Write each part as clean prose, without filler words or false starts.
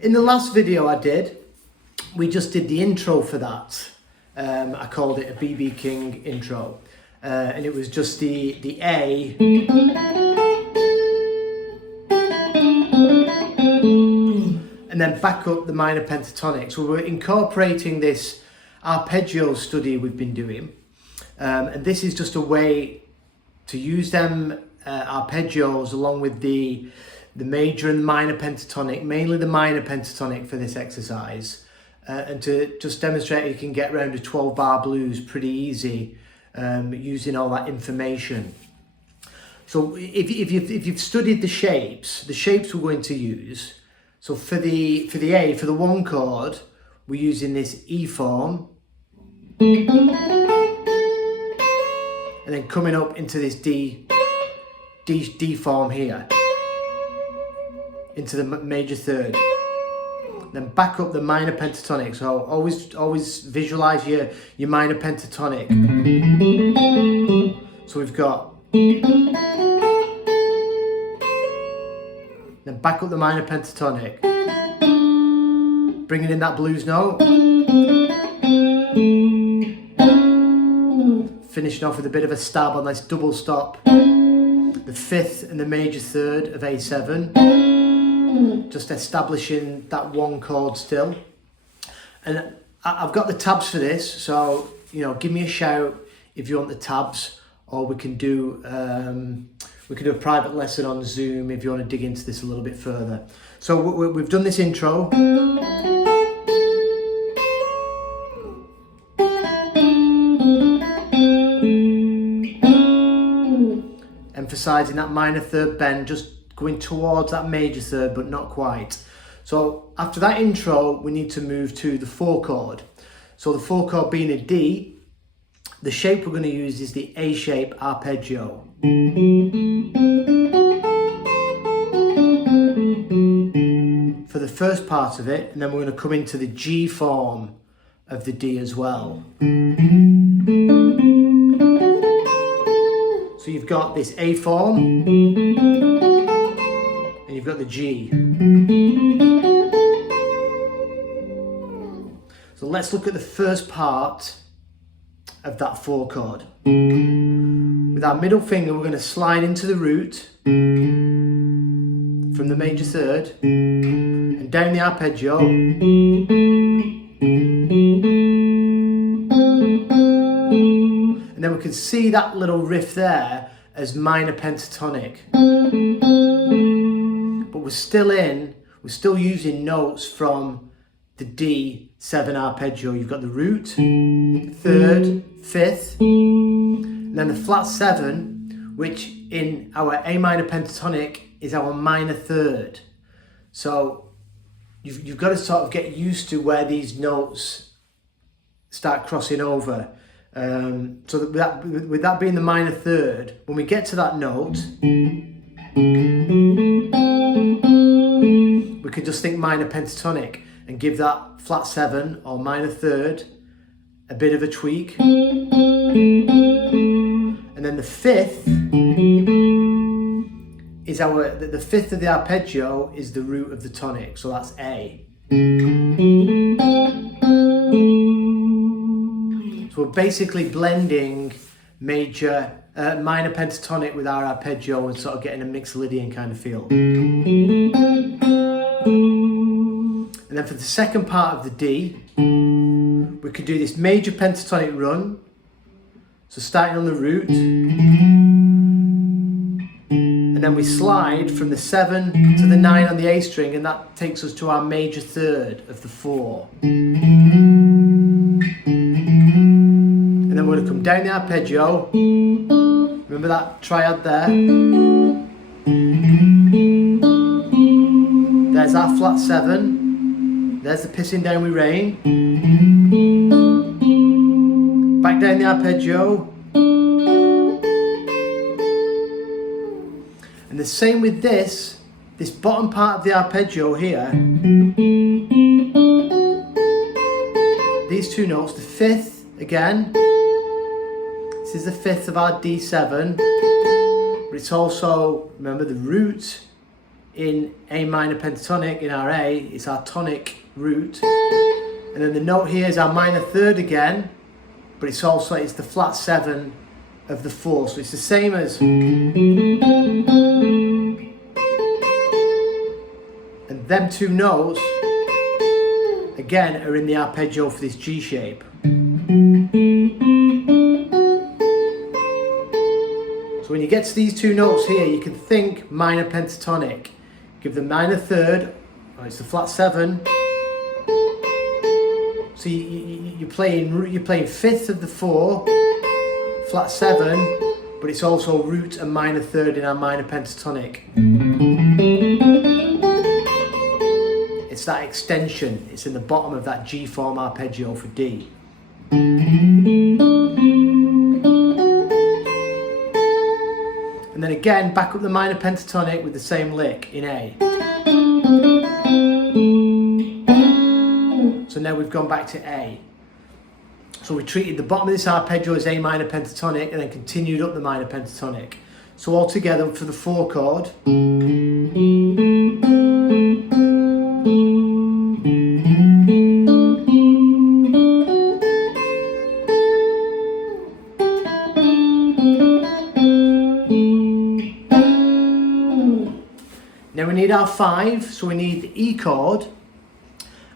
In the last video I did, we just did the intro for that. I called it a BB King intro, and it was just the A and then back up the minor pentatonic. So we're incorporating this arpeggio study we've been doing, and this is just a way to use them arpeggios along with the major and minor pentatonic, mainly the minor pentatonic for this exercise, and to just demonstrate you can get around a 12-bar blues pretty easy using all that information. So if you've studied the shapes we're going to use. So for the A, for the one chord, we're using this E form, and then coming up into this D form here, into the major third, then back up the minor pentatonic. So always visualize your minor pentatonic. So we've got, then back up the minor pentatonic, bringing in that blues note, finishing off with a bit of a stab on this double stop, the fifth and the major third of A7, just establishing that one chord still. And I've got the tabs for this, so give me a shout if you want the tabs, or we can do a private lesson on Zoom if you want to dig into this a little bit further. So we've done this intro. Emphasizing that minor third bend, just going towards that major third, but not quite. So after that intro, we need to move to the 4 chord. So the 4 chord being a D, the shape we're going to use is the A shape arpeggio. For the first part of it, and then we're going to come into the G form of the D as well. So you've got this A form, and you've got the G. So let's look at the first part of that 4 chord. With our middle finger, we're going to slide into the root from the major third and down the arpeggio. And then we can see that little riff there as minor pentatonic. But we're still using notes from the D7 arpeggio. You've got the root, third, fifth, and then the flat 7, which in our A minor pentatonic is our minor third. So you've got to sort of get used to where these notes start crossing over. So with that being the minor third, when we get to that note, we can just think minor pentatonic and give that flat 7 or minor third a bit of a tweak. And then the fifth is the fifth of the arpeggio is the root of the tonic, so that's A. So we're basically blending minor pentatonic with our arpeggio and sort of getting a Mixolydian kind of feel. And then for the second part of the D, we could do this major pentatonic run. So starting on the root, and then we slide from the 7 to the 9 on the A string, and that takes us to our major third of the 4. And then we're going to come down the arpeggio. Remember that triad there? there's our flat 7, there's the pissing down with rain, back down the arpeggio, and the same with this bottom part of the arpeggio here, these two notes, the 5th again, this is the 5th of our D7, but it's also, remember, the root in A minor pentatonic in our A, it's our tonic root, and then the note here is our minor 3rd again, but it's the flat 7 of the 4, so it's the same as, and them two notes again are in the arpeggio for this G shape. So when you get to these two notes here, you can think minor pentatonic. Give the minor 3rd, it's the flat 7. So you're playing 5th of the 4, flat 7, but it's also root and minor 3rd in our minor pentatonic. It's that extension, it's in the bottom of that G form arpeggio for D. And then again, back up the minor pentatonic with the same lick in A. So now we've gone back to A. So we treated the bottom of this arpeggio as A minor pentatonic and then continued up the minor pentatonic. So all together for the 4 chord. Now we need our 5, so we need the E chord,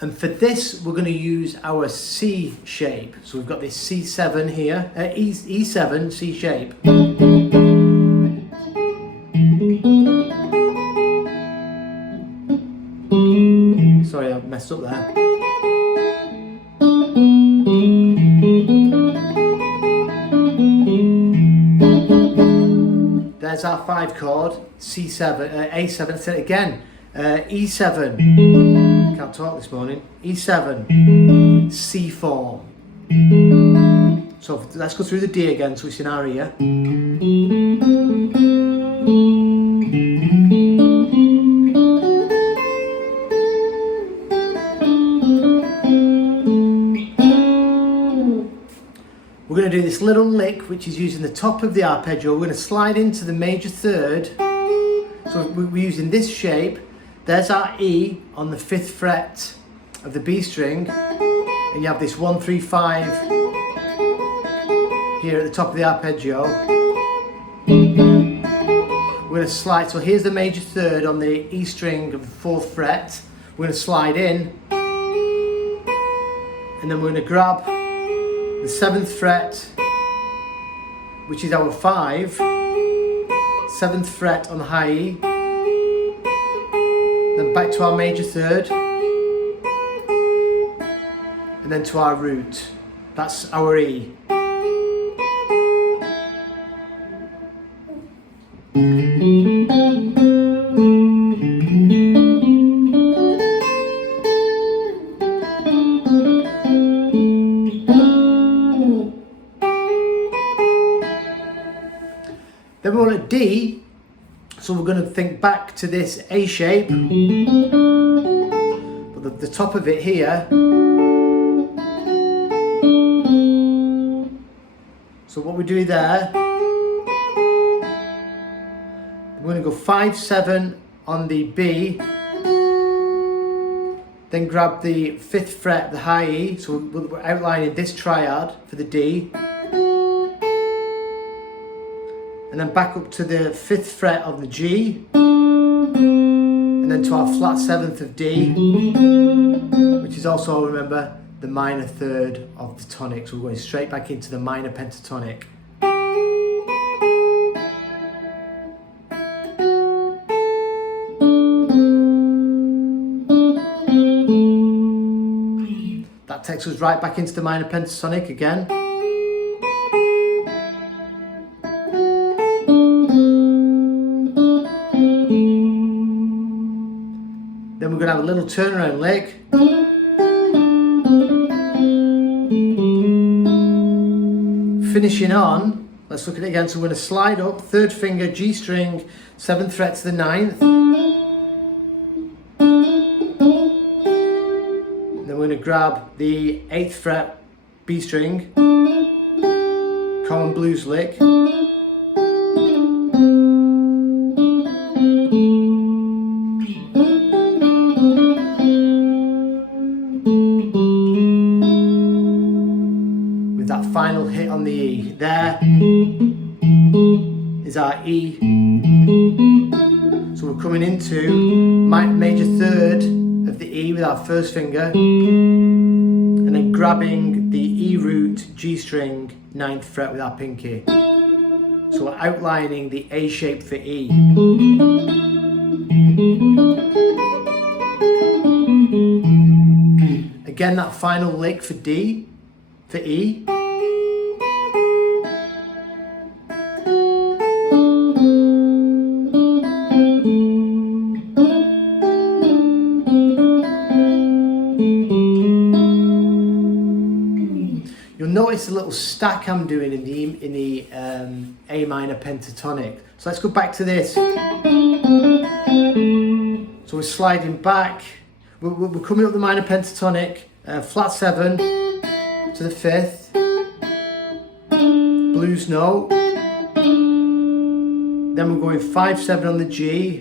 and for this we're going to use our C shape. So we've got this C7 here, E7 C shape. Sorry, I messed up there. There's our 5 chord, C7, A7, say it again, E7, can't talk this morning, E7, C form. So let's go through the D again, so it's in our ear. We're going to do this little lick, which is using the top of the arpeggio. We're going to slide into the major 3rd. So we're using this shape. There's our E on the 5th fret of the B string. And you have this 1, 3, 5 here at the top of the arpeggio. We're going to slide. So here's the major 3rd on the E string of the 4th fret. We're going to slide in. And then we're going to grab the 7th fret, which is our 5, 7th fret on the high E, then back to our major 3rd, and then to our root. That's our E. Then we're on a D, so we're going to think back to this A shape, but the top of it here. So what we do there, we're going to go 5, 7 on the B, then grab the 5th fret, the high E, so we're outlining this triad for the D. And then back up to the 5th fret of the G, and then to our flat 7th of D, which is also, remember, the minor 3rd of the tonic. So we're going straight back into the minor pentatonic. That takes us right back into the minor pentatonic again. Then we're going to have a little turnaround lick. Finishing on, let's look at it again. So we're going to slide up, third finger, G string, 7th fret to the 9th. Then we're going to grab the 8th fret, B string, common blues lick. With that final hit on the E. There is our E. So we're coming into major third of the E with our first finger, and then grabbing the E root, G string, 9th fret with our pinky. So we're outlining the A shape for E. Again, that final lick for D, for E. You'll notice a little stack I'm doing in the A minor pentatonic. So let's go back to this. So we're sliding back. We're coming up the minor pentatonic, flat 7 to the 5th, blues note. Then we're going 5/7 on the G.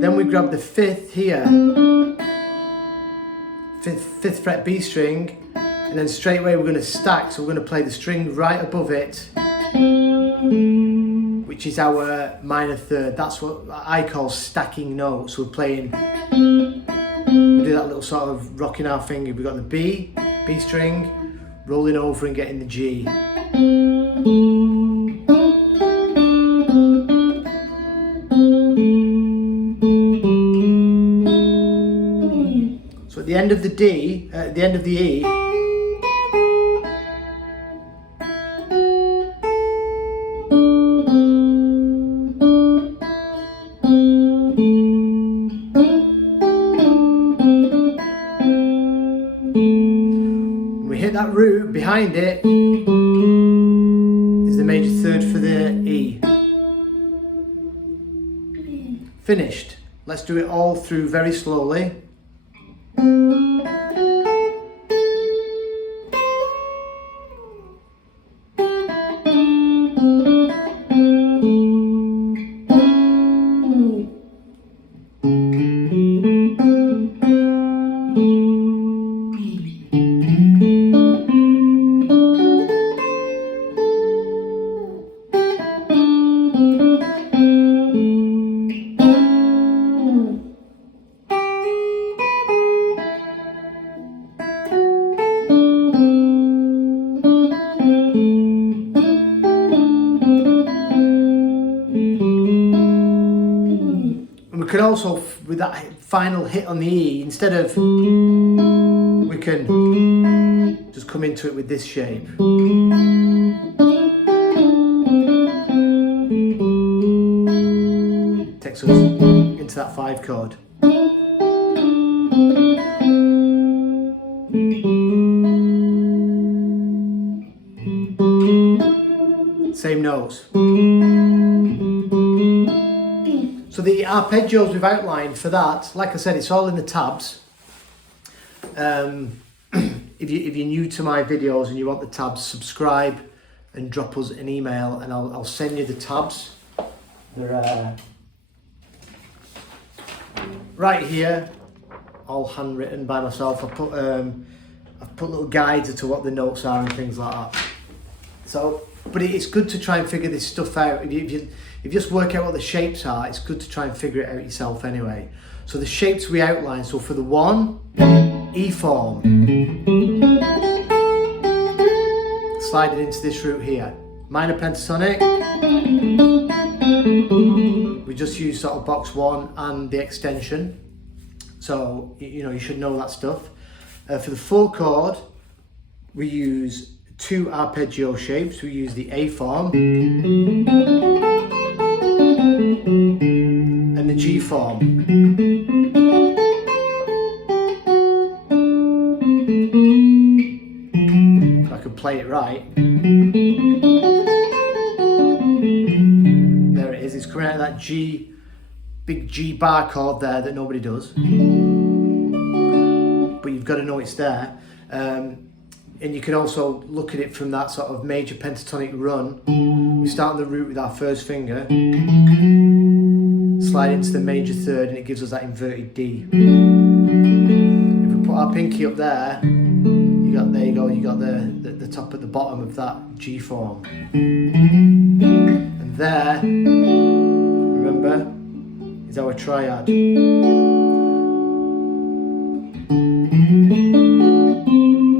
Then we grab the 5th here, 5th fret B string. And then straight away we're going to stack, so we're going to play the string right above it, which is our minor third. That's what I call stacking notes. So we're playing, we do that little sort of rocking our finger. We've got the B string, rolling over and getting the G. So at the end of the D, at the end of the E, that root behind it is the major third for the E. Finished. Let's do it all through very slowly. We could also, with that final hit on the E, instead of, we can just come into it with this shape. Takes us into that 5 chord. Same notes. So the arpeggios we've outlined for that, like I said, it's all in the tabs. If you're new to my videos and you want the tabs, subscribe and drop us an email and I'll send you the tabs. They're right here, all handwritten by myself. I've put little guides as to what the notes are and things like that. So, but it's good to try and figure this stuff out. If you just work out what the shapes are, it's good to try and figure it out yourself anyway. So the shapes we outline, so for the 1, E form, sliding into this root here. Minor pentatonic, we just use sort of box 1 and the extension. So, you know, you should know that stuff. For the full chord, we use 2 arpeggio shapes. We use the A form and the G form. it right. There it is, it's coming out of that G, big G bar chord there that nobody does. But you've got to know it's there. And you can also look at it from that sort of major pentatonic run. We start on the root with our first finger, slide into the major third, and it gives us that inverted D. If we put our pinky up there, there you go, you got the top at the bottom of that G form. And there, remember, is our triad.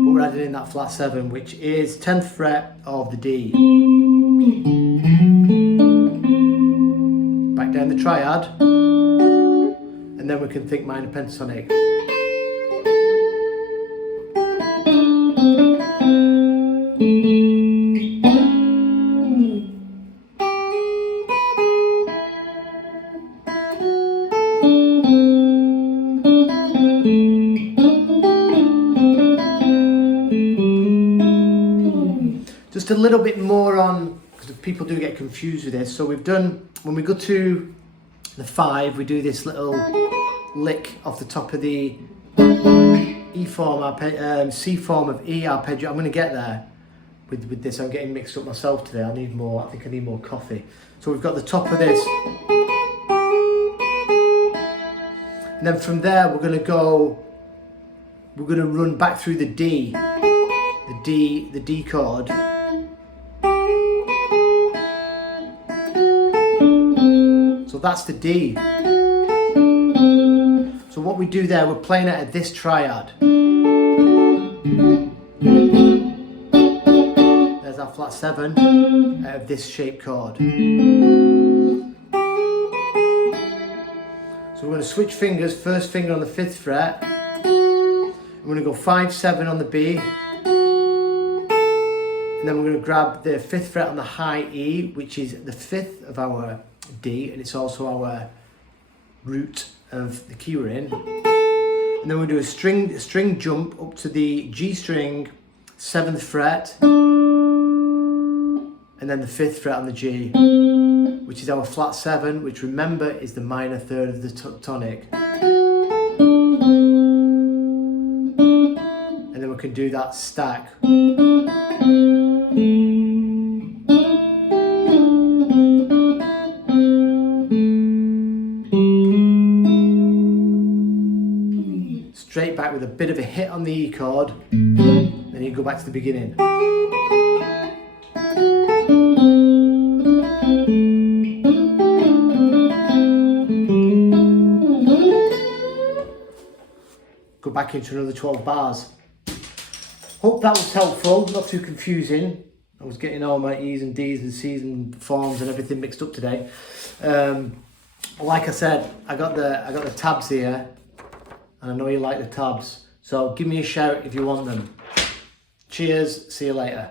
We're adding in that flat 7, which is 10th fret of the D. Back down the triad, and then we can think minor pentatonic. Just a little bit more on, because people do get confused with this. So we've done, when we go to the 5, we do this little lick off the top of the E form, C form of E arpeggio. I'm going to get there with this. I'm getting mixed up myself today. I think I need more coffee. So we've got the top of this. And then from there we're going to run back through the D chord. So that's the D. So what we do there, we're playing out of this triad. There's our flat 7 out of this shape chord. So we're going to switch fingers, first finger on the 5th fret. We're going to go 5, 7 on the B. And then we're going to grab the 5th fret on the high E, which is the 5th of our D, and it's also our root of the key we're in. And then we'll do a string jump up to the G string, 7th fret, and then the 5th fret on the G, which is our flat 7, which remember is the minor third of the tonic. And then we can do that stack. Straight back with a bit of a hit on the E chord, then you go back to the beginning. Go back into another 12 bars. Hope that was helpful, not too confusing. I was getting all my E's and D's and C's and forms and everything mixed up today. Like I said, I got the tabs here, and I know you like the tabs. So give me a shout if you want them. Cheers, see you later.